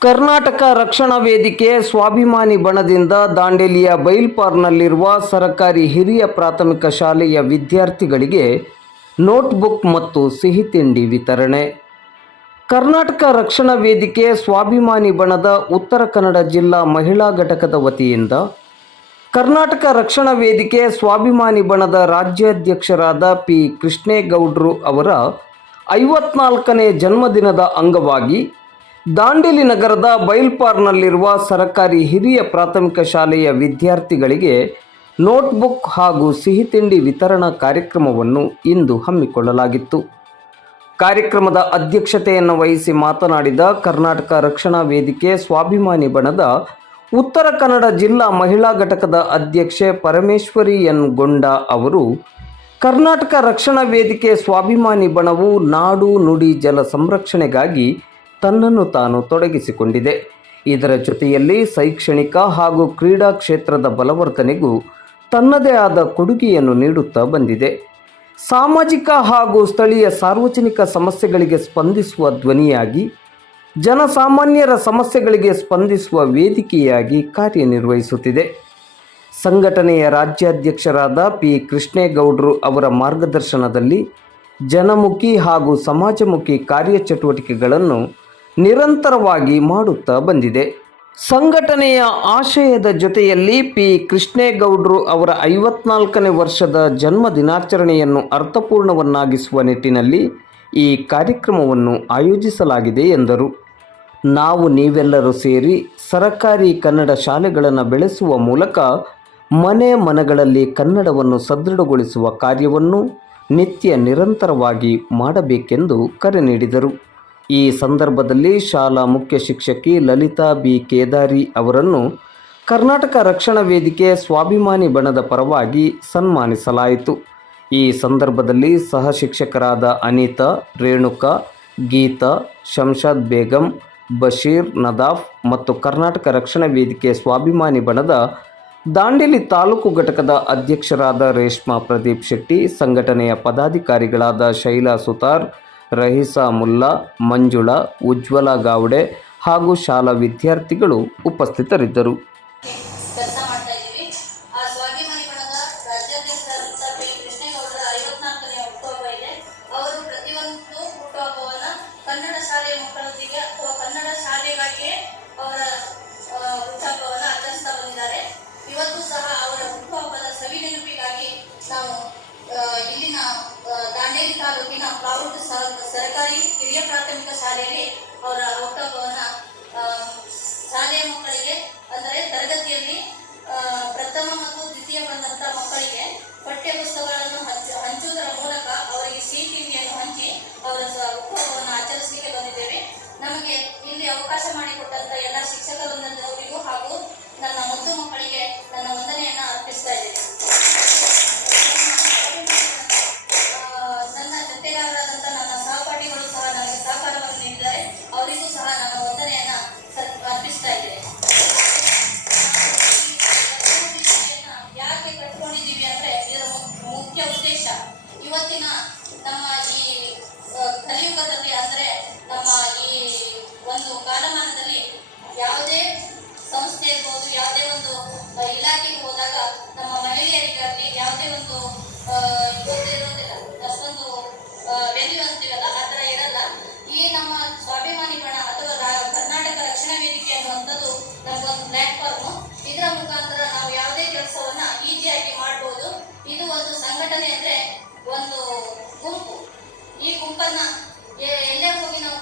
ಕರ್ನಾಟಕ ರಕ್ಷಣಾ ವೇದಿಕೆ ಸ್ವಾಭಿಮಾನಿ ಬಣದಿಂದ ದಾಂಡೇಲಿಯ ಬೈಲ್ಪಾರ್ನಲ್ಲಿರುವ ಸರಕಾರಿ ಹಿರಿಯ ಪ್ರಾಥಮಿಕ ಶಾಲೆಯ ವಿದ್ಯಾರ್ಥಿಗಳಿಗೆ ನೋಟ್ಬುಕ್ ಮತ್ತು ಸಿಹಿ ತಿಂಡಿ ವಿತರಣೆ. ಕರ್ನಾಟಕ ರಕ್ಷಣಾ ವೇದಿಕೆ ಸ್ವಾಭಿಮಾನಿ ಬಣದ ಉತ್ತರ ಕನ್ನಡ ಜಿಲ್ಲಾ ಮಹಿಳಾ ಘಟಕದ ವತಿಯಿಂದ ಕರ್ನಾಟಕ ರಕ್ಷಣಾ ವೇದಿಕೆ ಸ್ವಾಭಿಮಾನಿ ಬಣದ ರಾಜ್ಯಾಧ್ಯಕ್ಷರಾದ ಪಿ ಕೃಷ್ಣೇಗೌಡ್ರು ಅವರ ಐವತ್ನಾಲ್ಕನೇ ಜನ್ಮದಿನದ ಅಂಗವಾಗಿ ದಾಂಡೇಲಿ ನಗರದ ಬೈಲ್ಪಾರ್ನಲ್ಲಿರುವ ಸರಕಾರಿ ಹಿರಿಯ ಪ್ರಾಥಮಿಕ ಶಾಲೆಯ ವಿದ್ಯಾರ್ಥಿಗಳಿಗೆ ನೋಟ್ಬುಕ್ ಹಾಗೂ ಸಿಹಿ ತಿಂಡಿ ವಿತರಣಾ ಕಾರ್ಯಕ್ರಮವನ್ನು ಇಂದು ಹಮ್ಮಿಕೊಳ್ಳಲಾಗಿತ್ತು. ಕಾರ್ಯಕ್ರಮದ ಅಧ್ಯಕ್ಷತೆಯನ್ನು ವಹಿಸಿ ಮಾತನಾಡಿದ ಕರ್ನಾಟಕ ರಕ್ಷಣಾ ವೇದಿಕೆ ಸ್ವಾಭಿಮಾನಿ ಬಣದ ಉತ್ತರ ಕನ್ನಡ ಜಿಲ್ಲಾ ಮಹಿಳಾ ಘಟಕದ ಅಧ್ಯಕ್ಷೆ ಪರಮೇಶ್ವರಿ ಎನ್ ಗೊಂಡ ಅವರು, ಕರ್ನಾಟಕ ರಕ್ಷಣಾ ವೇದಿಕೆ ಸ್ವಾಭಿಮಾನಿ ಬಣವು ನಾಡು ನುಡಿ ಜಲ ಸಂರಕ್ಷಣೆಗಾಗಿ ತನ್ನನ್ನು ತಾನು ತೊಡಗಿಸಿಕೊಂಡಿದೆ. ಇದರ ಜೊತೆಯಲ್ಲಿ ಶೈಕ್ಷಣಿಕ ಹಾಗೂ ಕ್ರೀಡಾ ಕ್ಷೇತ್ರದ ಬಲವರ್ಧನೆಗೂ ತನ್ನದೇ ಆದ ಕೊಡುಗೆಯನ್ನು ನೀಡುತ್ತಾ ಬಂದಿದೆ. ಸಾಮಾಜಿಕ ಹಾಗೂ ಸ್ಥಳೀಯ ಸಾರ್ವಜನಿಕ ಸಮಸ್ಯೆಗಳಿಗೆ ಸ್ಪಂದಿಸುವ ಧ್ವನಿಯಾಗಿ, ಜನಸಾಮಾನ್ಯರ ಸಮಸ್ಯೆಗಳಿಗೆ ಸ್ಪಂದಿಸುವ ವೇದಿಕೆಯಾಗಿ ಕಾರ್ಯನಿರ್ವಹಿಸುತ್ತಿದೆ. ಸಂಘಟನೆಯ ರಾಜ್ಯಾಧ್ಯಕ್ಷರಾದ ಪಿ. ಕೃಷ್ಣೇಗೌಡರು ಅವರ ಮಾರ್ಗದರ್ಶನದಲ್ಲಿ ಜನಮುಖಿ ಹಾಗೂ ಸಮಾಜಮುಖಿ ಕಾರ್ಯಚಟುವಟಿಕೆಗಳನ್ನು ನಿರಂತರವಾಗಿ ಮಾಡುತ್ತಾ ಬಂದಿದೆ. ಸಂಘಟನೆಯ ಆಶಯದ ಜೊತೆಯಲ್ಲಿ ಪಿ. ಕೃಷ್ಣೇಗೌಡರು ಅವರ ಐವತ್ನಾಲ್ಕನೇ ವರ್ಷದ ಜನ್ಮ ದಿನಾಚರಣೆಯನ್ನು ಅರ್ಥಪೂರ್ಣವನ್ನಾಗಿಸುವ ನಿಟ್ಟಿನಲ್ಲಿ ಈ ಕಾರ್ಯಕ್ರಮವನ್ನು ಆಯೋಜಿಸಲಾಗಿದೆ ಎಂದರು. ನಾವು ನೀವೆಲ್ಲರೂ ಸೇರಿ ಸರಕಾರಿ ಕನ್ನಡ ಶಾಲೆಗಳನ್ನು ಬೆಳೆಸುವ ಮೂಲಕ ಮನೆ ಮನಗಳಲ್ಲಿ ಕನ್ನಡವನ್ನು ಸದೃಢಗೊಳಿಸುವ ಕಾರ್ಯವನ್ನು ನಿತ್ಯ ನಿರಂತರವಾಗಿ ಮಾಡಬೇಕೆಂದು ಕರೆ ನೀಡಿದರು. ಈ ಸಂದರ್ಭದಲ್ಲಿ ಶಾಲಾ ಮುಖ್ಯ ಶಿಕ್ಷಕಿ ಲಲಿತಾ ಬಿ. ಕೇದಾರಿ ಅವರನ್ನು ಕರ್ನಾಟಕ ರಕ್ಷಣಾ ವೇದಿಕೆ ಸ್ವಾಭಿಮಾನಿ ಬಣದ ಪರವಾಗಿ ಸನ್ಮಾನಿಸಲಾಯಿತು. ಈ ಸಂದರ್ಭದಲ್ಲಿ ಸಹ ಶಿಕ್ಷಕರಾದ ಅನಿತಾ, ರೇಣುಕಾ, ಗೀತಾ ಶಂಷಾದ್ ಬೇಗಂ, ಬಶೀರ್, ನದಾಫ್ ಮತ್ತು ಕರ್ನಾಟಕ ರಕ್ಷಣಾ ವೇದಿಕೆ ಸ್ವಾಭಿಮಾನಿ ಬಣದ ದಾಂಡೇಲಿ ತಾಲೂಕು ಘಟಕದ ಅಧ್ಯಕ್ಷರಾದ ರೇಷ್ಮಾ ಪ್ರದೀಪ್ ಶೆಟ್ಟಿ, ಸಂಘಟನೆಯ ಪದಾಧಿಕಾರಿಗಳಾದ ಶೈಲಾ ಸುತಾರ್ ರಹೀಸಾ ಮುಲ್ಲಾ ಮಂಜುಳಾ ಉಜ್ವಲ ಗಾವಡೆ ಹಾಗೂ ಶಾಲಾ ವಿದ್ಯಾರ್ಥಿಗಳು ಉಪಸ್ಥಿತರಿದ್ದರು. ahora ಇವತ್ತಿನ ನಮ್ಮ ಈ ಕಲಿಯುಗದಲ್ಲಿ ಅಂದ್ರೆ ನಮ್ಮ ಈ ಒಂದು ಕಾಲಮಾನದಲ್ಲಿ ಯಾವುದೇ ಸಂಸ್ಥೆ ಇರ್ಬೋದು, ಯಾವುದೇ ಒಂದು ಇಲಾಖೆಗೆ ಹೋದಾಗ ನಮ್ಮ ಮಹಿಳೆಯರಿಗಾಗಲಿ ಯಾವುದೇ ಒಂದು ಇರೋದಿಲ್ಲ. ಅಷ್ಟೊಂದು ವೆಲ್ಯೂ ಅಂತೀವಲ್ಲ, ಆ ಥರ ಇರಲ್ಲ. ಈ ನಮ್ಮ ಸ್ವಾಭಿಮಾನಿ ಬಣ ಅಥವಾ ಕರ್ನಾಟಕ ರಕ್ಷಣಾ ವೇದಿಕೆ ಅನ್ನುವಂಥದ್ದು ನಮಗೊಂದು ಪ್ಲಾಟ್ಫಾರ್ಮ್ ಇದರ ಮುಖಾಂತರ ನಾವು ಯಾವುದೇ ಕೆಲಸವನ್ನು ಈಸಿಯಾಗಿ ಮಾಡ್ಬೋದು. ಇದು ಒಂದು ಸಂಘಟನೆ ಅಂದ್ರೆ ಒಂದು ಗುಂಪು. ಈ ಗುಂಪನ್ನ ಎಲ್ಲೇ ಹೋಗಿ ನಾವು